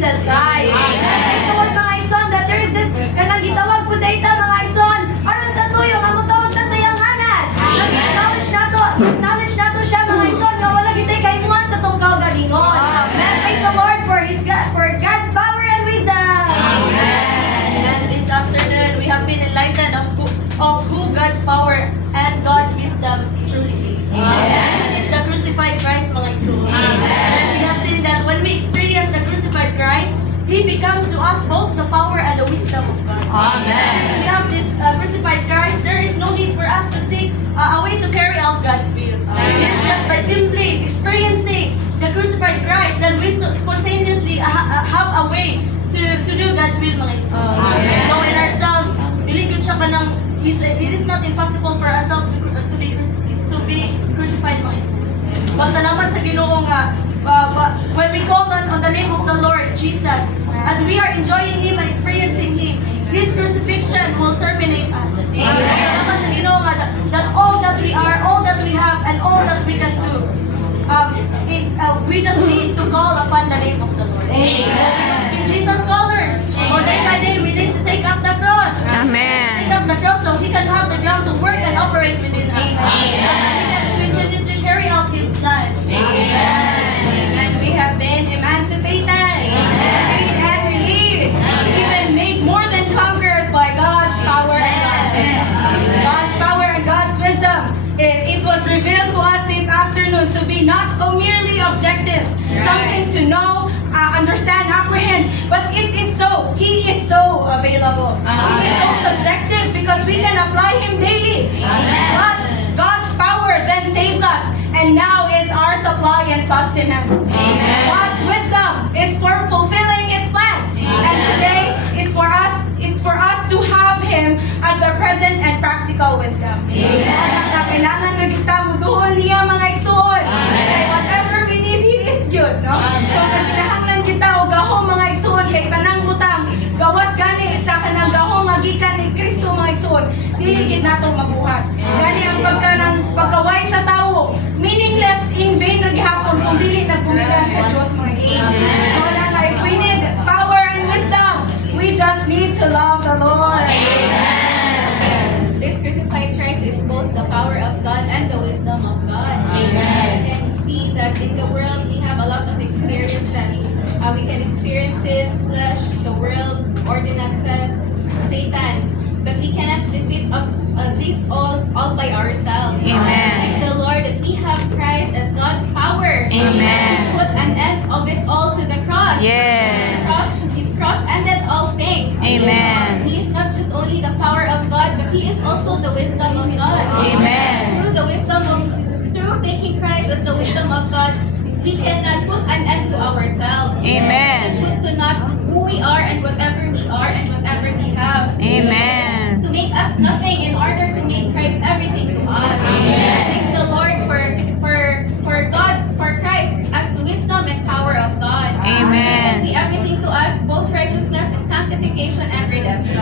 Jesus Christ. So what mga igsoon, that there is just kanang gitawag po data mga igsoon, aron sa tuyo nga mutawag ta sa iyang ngalan. Knowledge nato siya mga igsoon nga wala gitay kaimuan sa tong kaugalingon. Praise the Lord for God's power and wisdom. And this afternoon, we have been enlightened of who God's power and God's wisdom truly is. This is the crucified Christ, mga igsoon. And we have seen that when we experience the crucified Christ, He becomes to us both the power and the wisdom of God. Since we have this crucified Christ, there is no need for us to seek a way to carry out God's will. It is just by simply experiencing the crucified Christ that we spontaneously have a way to do God's will, mga igsoon. So in ourselves, biligod siya ka ng, it is not impossible for ourselves to be crucified, mga igsoon. But salamat sa Ginoo nga, when we call on the name of the Lord Jesus, as we are enjoying Him and experiencing Him, His crucifixion will terminate us. Salamat sa Ginoo nga that all that we are, all that we have, and all that we can do, we just need to call upon the name of the Lord. Be Jesus followers. Or day by day, we need to take up the cross. Amen. Take up the cross so He can have the ground to work and operate within us. So He can introduce and carry out His plan. And we have been emancipated, freed and released, even made more than conquerors by God's power and God's wisdom. God's power and God's wisdom. It was revealed to us this afternoon to be not merely objective, something to know, understand, apprehend, but it is so. He is so available. He is so subjective because we can apply Him daily. God's power then saves us, and now is our supply and sustenance. God's wisdom is for fulfilling His plan, and today is for us to have Him as the present and practical wisdom. Kailangan na kita muduhon niya mga igsoon. Whatever we need, He is good, no? So nagkinahanglan kita o gahong mga igsoon kay tanang butang gawas gani sa kanang gahong magikan ni Kristo mga igsoon. Dili gid nato mabuhat. Gani ang pagkaway sa tawo, meaningless in vain ra gihapon kung dili naggumikan sa Dios mga igsoon. Wala na, if we need power and wisdom, we just need to love the Lord. This crucified Christ is both the power of God and the wisdom of God. Amen. We can see that in the world we have a lot of experiences. We can experience sin, flesh, the world, ordinances, Satan. But we cannot defeat this all by ourselves. Amen. Thank the Lord that we have Christ as God's power. Amen. He put an end of it all to the cross. Yes. His cross ended all things. Amen. He is not just only the power of God, but He is also the wisdom of God. Amen. Through taking Christ as the wisdom of God, we can put an end to ourselves. Amen. And put to not who we are and whatever we are and whatever we have. Amen. To make us nothing in order to make Christ everything to us. Amen. Thank the Lord for Christ as the wisdom and power of God. Amen. He can be everything to us, both righteousness and sanctification and redemption.